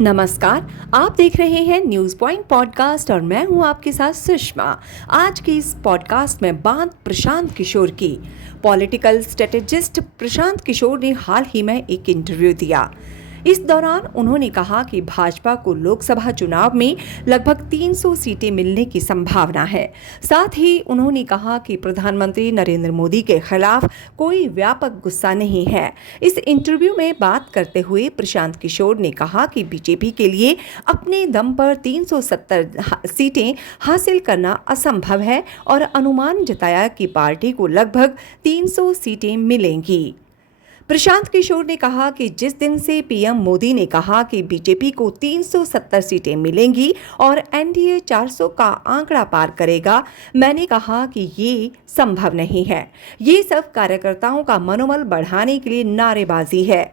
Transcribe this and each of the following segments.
नमस्कार। आप देख रहे हैं न्यूज़ पॉइंट पॉडकास्ट और मैं हूं आपके साथ सुषमा। आज की इस पॉडकास्ट में बात प्रशांत किशोर की। पॉलिटिकल स्ट्रेटेजिस्ट प्रशांत किशोर ने हाल ही में एक इंटरव्यू दिया। इस दौरान उन्होंने कहा कि भाजपा को लोकसभा चुनाव में लगभग 300 सीटें मिलने की संभावना है। साथ ही उन्होंने कहा कि प्रधानमंत्री नरेंद्र मोदी के खिलाफ कोई व्यापक गुस्सा नहीं है। इस इंटरव्यू में बात करते हुए प्रशांत किशोर ने कहा कि बीजेपी के लिए अपने दम पर 370 सीटें हासिल करना असंभव है और अनुमान जताया कि पार्टी को लगभग 300 सीटें मिलेंगी। प्रशांत किशोर ने कहा कि जिस दिन से पीएम मोदी ने कहा कि बीजेपी को 370 सीटें मिलेंगी और एनडीए 400 का आंकड़ा पार करेगा, मैंने कहा कि ये संभव नहीं है। ये सब कार्यकर्ताओं का मनोबल बढ़ाने के लिए नारेबाजी है।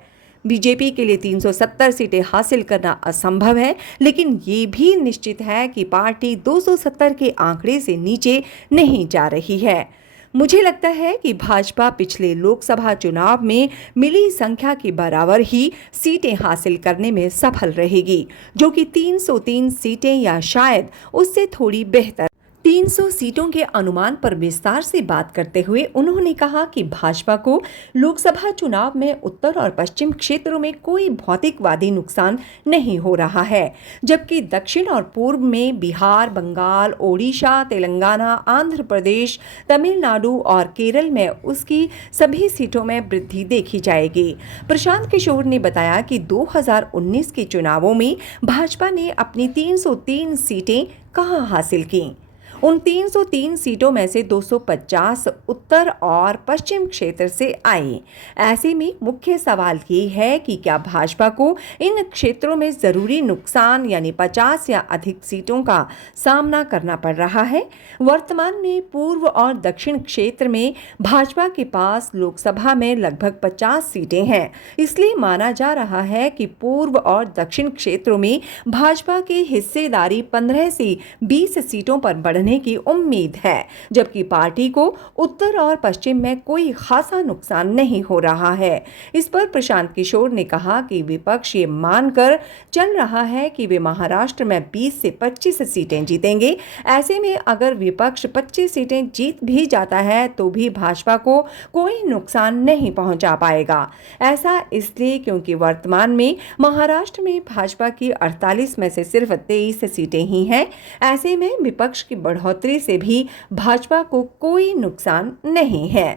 बीजेपी के लिए 370 सीटें हासिल करना असंभव है, लेकिन ये भी निश्चित है कि पार्टी 270 के आंकड़े से नीचे नहीं जा रही है। मुझे लगता है कि भाजपा पिछले लोकसभा चुनाव में मिली संख्या के बराबर ही सीटें हासिल करने में सफल रहेगी, जो कि 303 सीटें या शायद उससे थोड़ी बेहतर। 300 सीटों के अनुमान पर विस्तार से बात करते हुए उन्होंने कहा कि भाजपा को लोकसभा चुनाव में उत्तर और पश्चिम क्षेत्रों में कोई भौतिकवादी नुकसान नहीं हो रहा है, जबकि दक्षिण और पूर्व में बिहार, बंगाल, ओडिशा, तेलंगाना, आंध्र प्रदेश, तमिलनाडु और केरल में उसकी सभी सीटों में वृद्धि देखी जाएगी। प्रशांत किशोर ने बताया कि 2019 के चुनावों में भाजपा ने अपनी 303 सीटें कहां हासिल की। उन 303 सीटों में से 250 उत्तर और पश्चिम क्षेत्र से आई। ऐसे में मुख्य सवाल ये है कि क्या भाजपा को इन क्षेत्रों में जरूरी नुकसान यानी 50 या अधिक सीटों का सामना करना पड़ रहा है। वर्तमान में पूर्व और दक्षिण क्षेत्र में भाजपा के पास लोकसभा में लगभग 50 सीटें हैं। इसलिए माना जा रहा है कि पूर्व और दक्षिण क्षेत्रों में भाजपा की हिस्सेदारी 15 से 20 सीटों पर बढ़ने की उम्मीद है, जबकि पार्टी को उत्तर और पश्चिम में कोई खासा नुकसान नहीं हो रहा है। इस पर प्रशांत किशोर ने कहा कि विपक्ष ये मानकर चल रहा है कि वे महाराष्ट्र में 20 से 25 सीटें जीतेंगे। ऐसे में अगर विपक्ष 25 सीटें जीत भी जाता है तो भी भाजपा को कोई नुकसान नहीं पहुंचा पाएगा। ऐसा इसलिए क्योंकि वर्तमान में महाराष्ट्र में भाजपा की 48 में से सिर्फ 23 सीटें ही हैं। ऐसे में विपक्ष की बढ़ोतरी से भी भाजपा को कोई नुकसान नहीं है।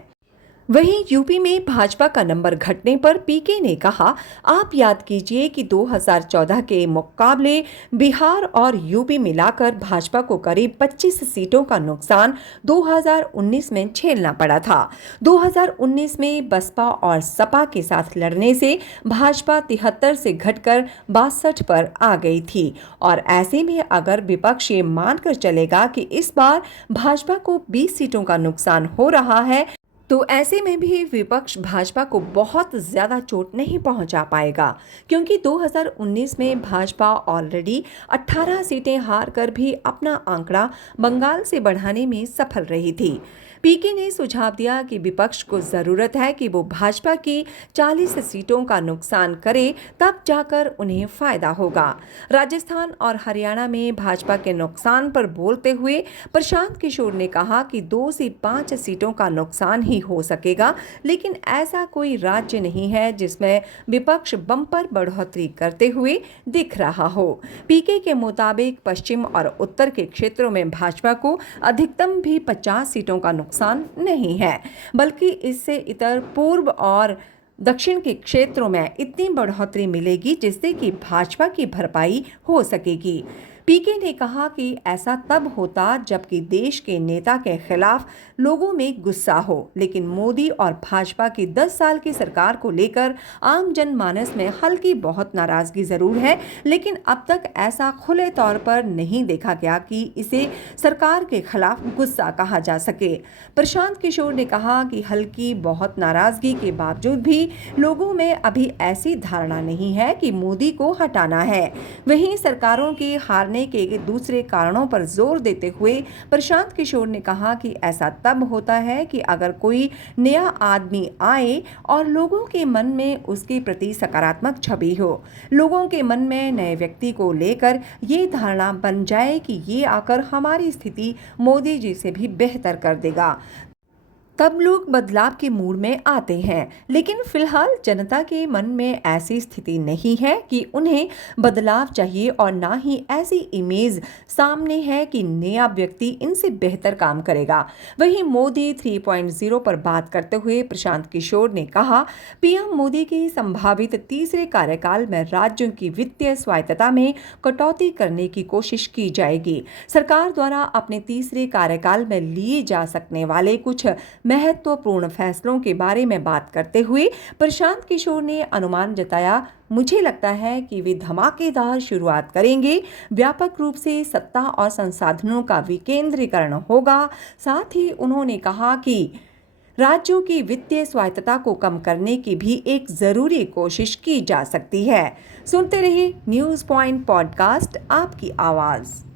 वहीं यूपी में भाजपा का नंबर घटने पर पीके ने कहा, आप याद कीजिए कि 2014 के मुकाबले बिहार और यूपी मिलाकर भाजपा को करीब 25 सीटों का नुकसान 2019 में झेलना पड़ा था। 2019 में बसपा और सपा के साथ लड़ने से भाजपा 73 से घटकर 62 पर आ गई थी और ऐसे में अगर विपक्ष ये मानकर चलेगा कि इस बार भाजपा को 20 सीटों का नुकसान हो रहा है, तो ऐसे में भी विपक्ष भाजपा को बहुत ज़्यादा चोट नहीं पहुंचा पाएगा, क्योंकि 2019 में भाजपा ऑलरेडी 18 सीटें हार कर भी अपना आंकड़ा बंगाल से बढ़ाने में सफल रही थी। पीके ने सुझाव दिया कि विपक्ष को ज़रूरत है कि वो भाजपा की 40 सीटों का नुकसान करे, तब जाकर उन्हें फ़ायदा होगा। राजस्थान और हरियाणा में भाजपा के नुकसान पर बोलते हुए प्रशांत किशोर ने कहा कि 2 से 5 सीटों का नुकसान ही हो सकेगा, लेकिन ऐसा कोई राज्य नहीं है जिसमें विपक्ष बम्पर बढ़ोतरी करते हुए दिख रहा हो। पीके के मुताबिक पश्चिम और उत्तर के क्षेत्रों में भाजपा को अधिकतम भी 50 सीटों का नुकसान नहीं है, बल्कि इससे इतर पूर्व और दक्षिण के क्षेत्रों में इतनी बढ़ोतरी मिलेगी जिससे कि भाजपा की भरपाई हो सकेगी। पीके ने कहा कि ऐसा तब होता जबकि देश के नेता के खिलाफ लोगों में गुस्सा हो, लेकिन मोदी और भाजपा की 10 साल की सरकार को लेकर आम जनमानस में हल्की बहुत नाराजगी जरूर है, लेकिन अब तक ऐसा खुले तौर पर नहीं देखा गया कि इसे सरकार के खिलाफ गुस्सा कहा जा सके। प्रशांत किशोर ने कहा कि हल्की बहुत नाराजगी के बावजूद भी लोगों में अभी ऐसी धारणा नहीं है कि मोदी को हटाना है। वहीं सरकारों के हारने बढ़ने के दूसरे कारणों पर जोर देते हुए प्रशांत किशोर ने कहा कि ऐसा तब होता है कि अगर कोई नया आदमी आए और लोगों के मन में उसके प्रति सकारात्मक छवि हो, लोगों के मन में नए व्यक्ति को लेकर ये धारणा बन जाए कि ये आकर हमारी स्थिति मोदी जी से भी बेहतर कर देगा, तब लोग बदलाव के मूड में आते हैं। लेकिन फिलहाल जनता के मन में ऐसी स्थिति नहीं है कि उन्हें बदलाव चाहिए और ना ही ऐसी इमेज सामने है कि नया व्यक्ति इनसे बेहतर काम करेगा। वहीं मोदी 3.0 पर बात करते हुए प्रशांत किशोर ने कहा, पीएम मोदी के संभावित तीसरे कार्यकाल में राज्यों की वित्तीय स्वायत्तता में कटौती करने की कोशिश की जाएगी। सरकार द्वारा अपने तीसरे कार्यकाल में लिए जा सकने वाले कुछ महत्वपूर्ण फैसलों के बारे में बात करते हुए प्रशांत किशोर ने अनुमान जताया, मुझे लगता है कि वे धमाकेदार शुरुआत करेंगे। व्यापक रूप से सत्ता और संसाधनों का विकेंद्रीकरण होगा। साथ ही उन्होंने कहा कि राज्यों की वित्तीय स्वायत्तता को कम करने की भी एक जरूरी कोशिश की जा सकती है। सुनते रहिए न्यूज़ पॉइंट पॉडकास्ट, आपकी आवाज़।